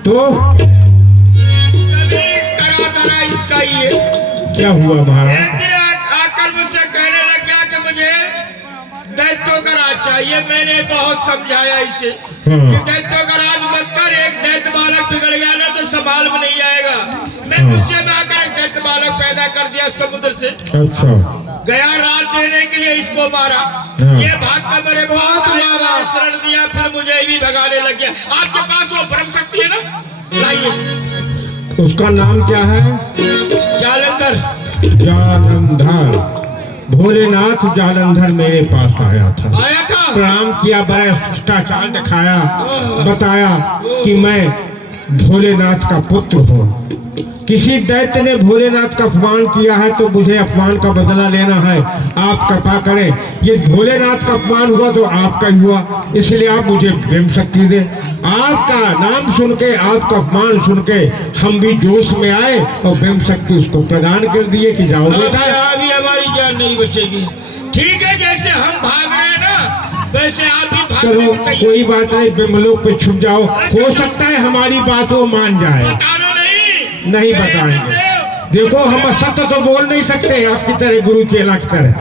तो सभी करा धरा इसका ही है। क्या हुआ महाराज? एक दिन आकर मुझसे कहने लग गया कि मुझे दैत्यों का राज चाहिए। मैंने बहुत समझाया इसे कि दैत्यों का राज मत कर, एक दैत्य बालक बिगड़ गया ना तो संभाल में नहीं आएगा। मैं गुस्से में आकर एक दैत्य बालक पैदा कर दिया समुद्र से। अच्छा। गया रात देने के लिए इसको मारा। ये भाग कर मेरे बहुत शरण दिया, फिर मुझे भी भगाने लग गया। आपके पास वो ब्रह्म शक्ति है ना, लाइए। उसका नाम क्या है? जालंधर। जालंधर। भोलेनाथ जालंधर मेरे पास आया था, प्रणाम किया, बड़ा शिष्टाचार दिखाया, बताया कि मैं भोलेनाथ का पुत्र हूँ। किसी दैत्य ने भोलेनाथ का अपमान किया है तो मुझे अपमान का बदला लेना है। आप कृपा करें, ये भोलेनाथ का अपमान हुआ तो आपका ही हुआ, इसलिए आप मुझे ब्रह्म शक्ति दे। आपका नाम सुन के, आपका अपमान सुन के हम भी जोश में आए और ब्रह्म शक्ति उसको प्रदान कर दिए कि जाओ बेटा, अभी हमारी जान नहीं बचेगी। ठीक है, जैसे हम भाग रहे हैं ना वैसे आप भी भागने चलो में तैयार। कोई बात नहीं, ब्रह्मलोक पे छुप जाओ, हो सकता है हमारी बात वो मान जाए। नहीं बताएंगे। देखो हम सत्य तो बोल नहीं सकते आपकी तरह, गुरु चेला की तरह।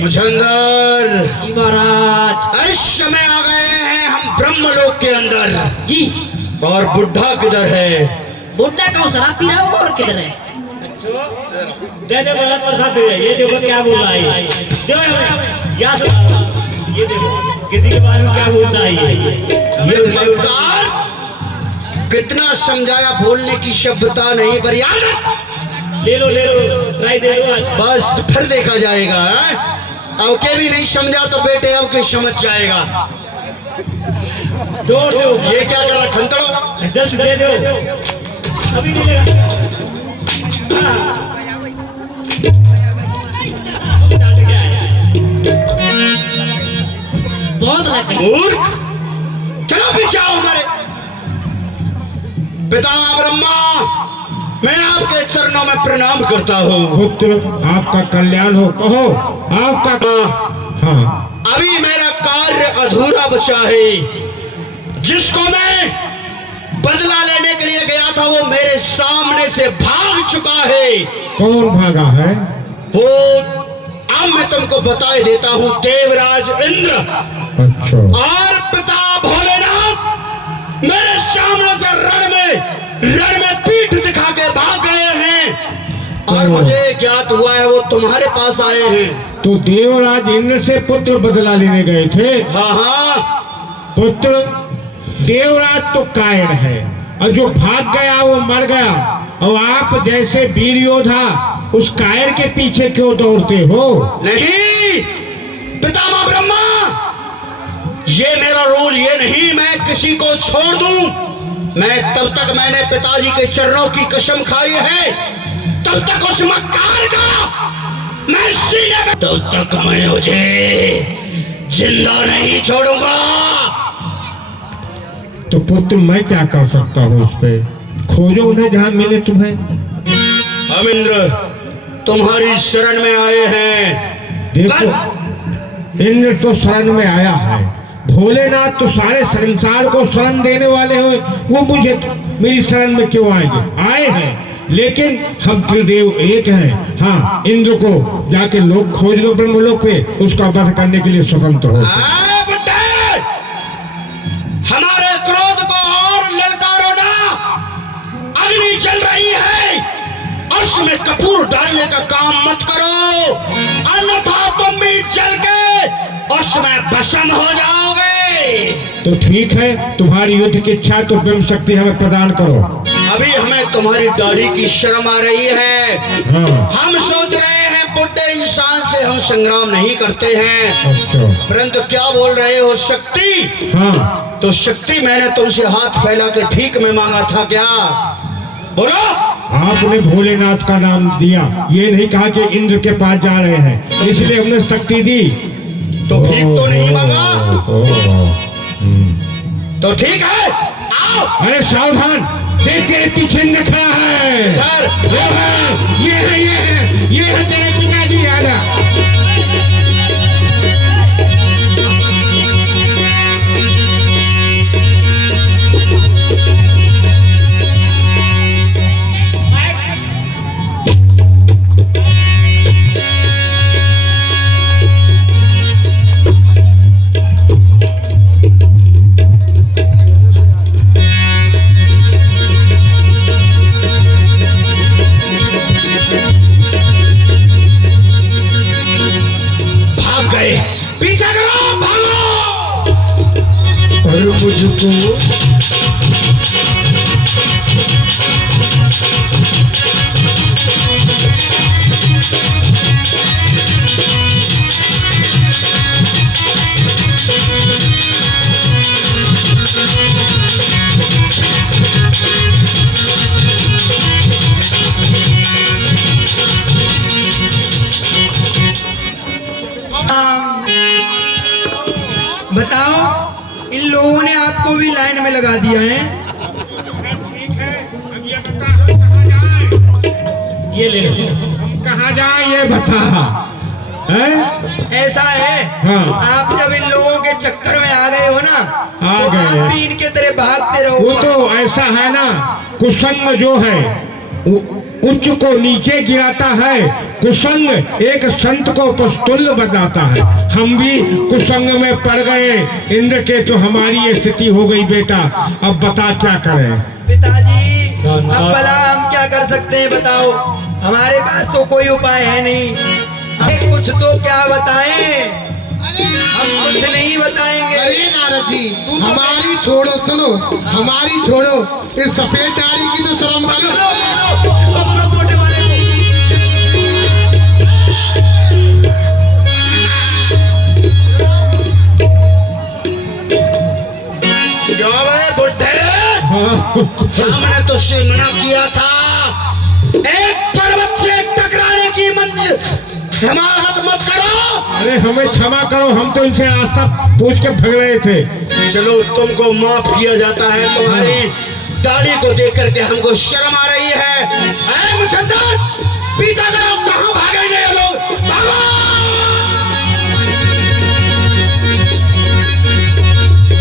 मुझंदर जी महाराज। इस समय आ गए हैं हम ब्रह्मलोक के अंदर जी। और बुढ़ा किधर है? बुड्ढा कौन शराब पी रहा हो और किधर है? दे दे वाला प्रसाद दे। ये देखो क्या बोल रहा है, दे हमें या ये देखो किसी के बारे में क्या बोलता है ये मक्कार, कितना समझाया, बोलने की सभ्यता नहीं, पर याद ले लो ट्राई दे लो। बस फिर देखा जाएगा। अब के भी नहीं समझा तो बेटे अब के समझ जाएगा। दो ये क्या करा खंतरो? जल्द दे दो, अभी नहीं लेगा। बहुत लग गई। मूर्ख, चलो पीछे आओ हमारे। पिता ब्रह्मा, मैं आपके चरणों में प्रणाम करता हूँ। पुत्र आपका कल्याण हो, कहो आपका। हाँ, अभी मेरा कार्य अधूरा बचा है। जिसको मैं बदला लेने के लिए गया था वो मेरे सामने से भाग चुका है। कौन भागा है? वो अब मैं तुमको बता देता हूँ, देवराज इंद्र। अच्छा। और पिता भोलेनाथ मेरे सामने से रण में पीठ दिखा के भाग गए हैं और मुझे ज्ञात हुआ है वो तुम्हारे पास आए हैं। तो देवराज इंद्र से पुत्र बदला लेने गए थे? हाँ। पुत्र, देवराज तो कायर है और जो भाग गया वो मर गया, और आप जैसे वीर योद्धा उस कायर के पीछे क्यों दौड़ते हो? नहीं पितामह ब्रह्मा, ये मेरा रोल ये नहीं मैं किसी को छोड़ दूं। मैं तब तक मैंने पिताजी के चरणों की कसम खाई है, तब तक उस मक्कार का मैं सीने में, तब तक मैं मुझे जिंदा नहीं छोड़ूंगा। तो पुत्र मैं क्या कर सकता हूँ उस पे? खोजो उन्हें जहाँ मिले तुम्हें। हम इंद्र तुम्हारी शरण में आए हैं। देखो इंद्र तो शरण में आया है, भोलेनाथ तो सारे संसार को शरण देने वाले हो, वो मुझे मेरी शरण में क्यों आएंगे? आए हैं, लेकिन हम त्रिदेव एक हैं। हाँ, इंद्र को जाके लोग खोज लो ब्रह्मलोक पे, उसका वध करने के लिए स्वतंत्र हो। हमारे क्रोध को और ललकारो ना, अग्नि चल रही है, उसमें कपूर डालने का काम मत करो, अन्यथा तुम भी जल के उसमें भस्म हो जाओगे। तो ठीक है, तुम्हारी युद्ध की इच्छा तो ब्रह्म शक्ति हमें प्रदान करो। अभी हमें तुम्हारी दाढ़ी की शर्म आ रही है। हाँ। हम सोच रहे हैं बुढ़े इंसान से हम संग्राम नहीं करते हैं। अच्छा। परंतु क्या बोल रहे हो शक्ति? हाँ। तो शक्ति मैंने तुमसे हाथ फैला के भीख में मांगा था क्या? बोलो। आपने भोलेनाथ का नाम दिया, ये नहीं कहा कि इंद्र के पास जा रहे हैं, इसलिए हमने शक्ति दी। तो भीख तो नहीं मांगा? तो ठीक है, आओ। अरे सावधान, देख तेरे पीछे इंद्र खड़ा है। ये है तेरे पिताजी आजा। भाग गए, पीछा करो, भागो। और मुझको बताओ, इन लोगों ने आपको भी लाइन में लगा दिया है। ये ले लो। कहाँ जाए ये बता है? ऐसा है, हाँ। आप जब इन लोगों के चक्कर में आ गए हो ना, आ तो गए। आप भी इनके तरह भागते रहो। वो तो ऐसा है ना, कुसंग जो है उच्च को नीचे गिराता है, कुसंग एक संत को पस्तुल्य बनाता है। हम भी कुसंग में पड़ गए इंद्र के, तो हमारी स्थिति हो गई बेटा। अब बता क्या करें? पिताजी, अब भला हम क्या कर सकते हैं बताओ? हमारे पास तो कोई उपाय है नहीं। अरे कुछ तो क्या बताएं? हम कुछ नहीं बताएंगे। अरे नारद जी, हमारी छोड़ो, सुनो, हमारी छोड़ो। इस सफेद दाढ़ी की तो शर्म करो। मोटे वाले को। जाओ बे बुड्ढे, हमने तो मना किया था एक पर्वत से टकराने की मंजिल हिमालत मत करो। अरे हमें क्षमा करो, हम तो इनसे रास्ता पूछ के भग रहे थे। चलो तुमको माफ किया जाता है, तुम्हारी दाढ़ी को देख करके हमको शर्म आ रही है। अरे मुचंदर, पीछा करो, कहाँ भागेंगे ये लोग? भागो!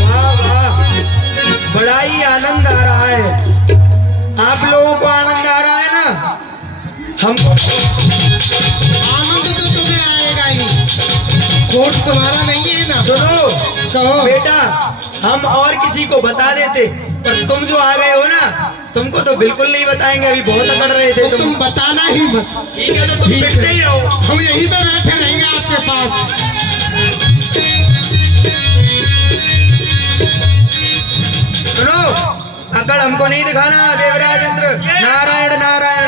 वाह वाह, बड़ा ही आनंद आ रहा है। आप लोगों को आनंद आ रहा है ना? हमको आनंद तो तुम्हें आएगा ही, कोट तुम्हारा नहीं है ना। सुनो कहो। बेटा, हम और किसी को बता देते, पर तुम जो आ गए हो ना, तुमको तो बिल्कुल नहीं बताएंगे। अभी बहुत अकड़ रहे थे तो तुम। तुम बताना ही मत। ठीक है, तो तुम ठीक है। पिटते ही रहो। हम यहीं पे बैठे रहेंगे आपके पास। सुनो, अकड़ हमको नहीं दिखाना। देवराज इंद्र, नारायण नारायण,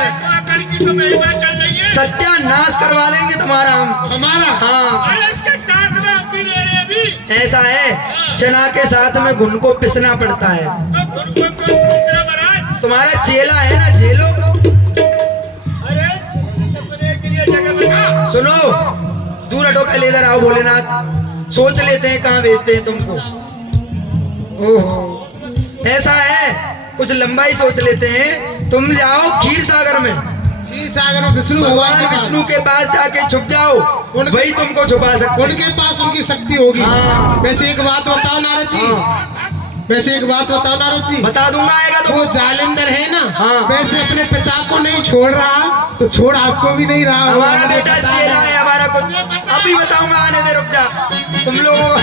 सत्यानाश करवा देंगे तुम्हारा हम। हमारा हाँ, ऐसा है, चना के साथ में घुन को पिसना पड़ता है। तुम्हारा चेला है ना, जेलो। सुनो, दूर हटो, पहले इधर आओ। भोलेनाथ, सोच लेते हैं कहाँ भेजते हैं तुमको। ओहो, ऐसा है, कुछ लंबाई सोच लेते हैं। तुम जाओ खीर सागर में, क्षीर सागर में विष्णु भगवान भगवान के पास। विष्णु के पास जाके छुप जाओ, वही तुमको छुपा सकते हैं। उनके पास उनकी शक्ति होगी। हाँ। वैसे एक बात बताओ नारद जी, हाँ। वैसे एक बात बताओ नारद जी, बता दूंगा, आएगा तो। वो जालंधर है ना, हाँ। वैसे अपने पिता को नहीं छोड़ रहा, तो छोड़ आपको भी नहीं रहा। हमारा हमें बेटा पता चेला है, हमारा कुछ अभी बताऊंगा। आने दे, रुक जा तुम लोगों को।